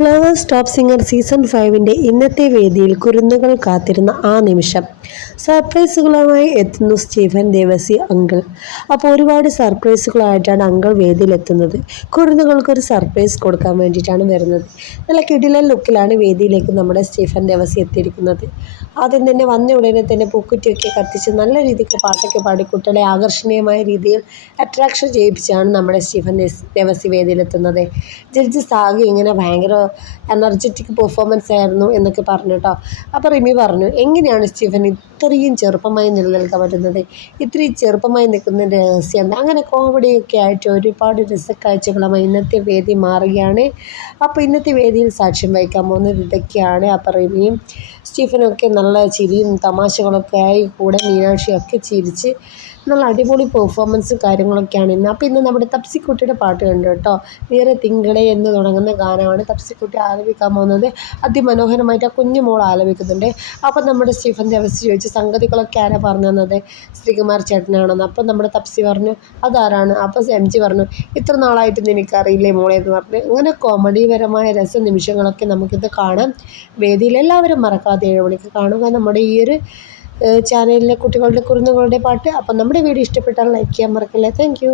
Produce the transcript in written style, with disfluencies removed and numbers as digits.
Flowers top singer season 5 ഇന്നത്തെ വേദിയിൽ കുരുന്നുകൾ കാത്തിരുന്ന ആ നിമിഷം സർപ്രൈസുകളുമായി എത്തുന്നു സ്റ്റീഫൻ ദേവസി അങ്കിൾ. അപ്പോൾ ഒരുപാട് സർപ്രൈസുകളായിട്ടാണ് അങ്കിൾ വേദിയിലെത്തുന്നത്. കുരുന്നുകൾക്കൊരു സർപ്രൈസ് കൊടുക്കാൻ വേണ്ടിയിട്ടാണ് വരുന്നത്. നല്ല കിടിലൻ ലുക്കിലാണ് വേദിയിലേക്ക് നമ്മുടെ സ്റ്റീഫൻ ദേവസി എത്തിയിരിക്കുന്നത്. ആദ്യം തന്നെ വന്ന ഉടനെ തന്നെ പൂക്കുറ്റിയൊക്കെ കത്തിച്ച് നല്ല രീതിക്ക് പാട്ടൊക്കെ പാടി കുട്ടികളെ ആകർഷണീയമായ രീതിയിൽ അട്രാക്ഷൻ ചെയ്യിപ്പിച്ചാണ് നമ്മുടെ സ്റ്റീഫൻ ദേവസി വേദിയിലെത്തുന്നത്. ജഡ്ജസ് ആകെ ഇങ്ങനെ ഭയങ്കര എനർജറ്റിക് പെർഫോമൻസ് ആയിരുന്നു എന്നൊക്കെ പറഞ്ഞു കേട്ടോ. അപ്പോൾ റിമി പറഞ്ഞു, എങ്ങനെയാണ് സ്റ്റീഫൻ ഇത്രയും ചെറുപ്പമായി നിലനിൽക്കാൻ പറ്റുന്നത്, ഇത്രയും ചെറുപ്പമായി നിൽക്കുന്ന രഹസ്യം എന്താ? അങ്ങനെ കോമഡിയൊക്കെ ആയിട്ട് ഒരുപാട് രസക്കാഴ്ചകളുമായി ഇന്നത്തെ വേദി മാറുകയാണ്. അപ്പോൾ ഇന്നത്തെ വേദിയിൽ സാക്ഷ്യം വഹിക്കാൻ പോകുന്നത് ഇതൊക്കെയാണ്. അപ്പോൾ റിമിയും സ്റ്റീഫനൊക്കെ നല്ല ചിരിയും തമാശകളൊക്കെ ആയി, കൂടെ മീനാക്ഷിയൊക്കെ ചിരിച്ച് നല്ല അടിപൊളി പെർഫോമൻസും കാര്യങ്ങളൊക്കെയാണ് ഇന്ന്. അപ്പോൾ ഇന്ന് നമ്മുടെ തപ്സിക്കുട്ടിയുടെ പാട്ട് കണ്ടു കേട്ടോ. വേറെ തിങ്കളെ എന്ന് തുടങ്ങുന്ന ഗാനമാണ് തപ്സിക്കുട്ടി ആലപിക്കാൻ പോകുന്നത്. അതിമനോഹരമായിട്ട് ആ കുഞ്ഞു മോൾ ആലപിക്കുന്നുണ്ട്. അപ്പോൾ നമ്മുടെ സ്റ്റീഫൻ ദേവസി ചോദിച്ചു, സംഗതികളൊക്കെ ആരാ പറഞ്ഞു തന്നത്, ശ്രീകുമാർ ചേട്ടനാണെന്ന്. അപ്പോൾ നമ്മുടെ തപ്സി പറഞ്ഞു, അതാരാണ്? അപ്പോൾ MG പറഞ്ഞു, ഇത്ര നാളായിട്ട് എനിക്കറിയില്ലേ മോളെ എന്ന് പറഞ്ഞു. അങ്ങനെ കോമഡിപരമായ നിമിഷങ്ങളൊക്കെ നമുക്കിത് കാണാം. വേദിയിൽ എല്ലാവരും മറക്കാതെ 7 മണിക്ക് കാണുക നമ്മുടെ ഈ ഒരു ചാനലിലെ കുട്ടികളുടെ കുരുന്നുകളുടെ പാട്ട്. അപ്പം നമ്മുടെ വീഡിയോ ഇഷ്ടപ്പെട്ടാൽ ലൈക്ക് ചെയ്യാൻ മറക്കില്ല. താങ്ക്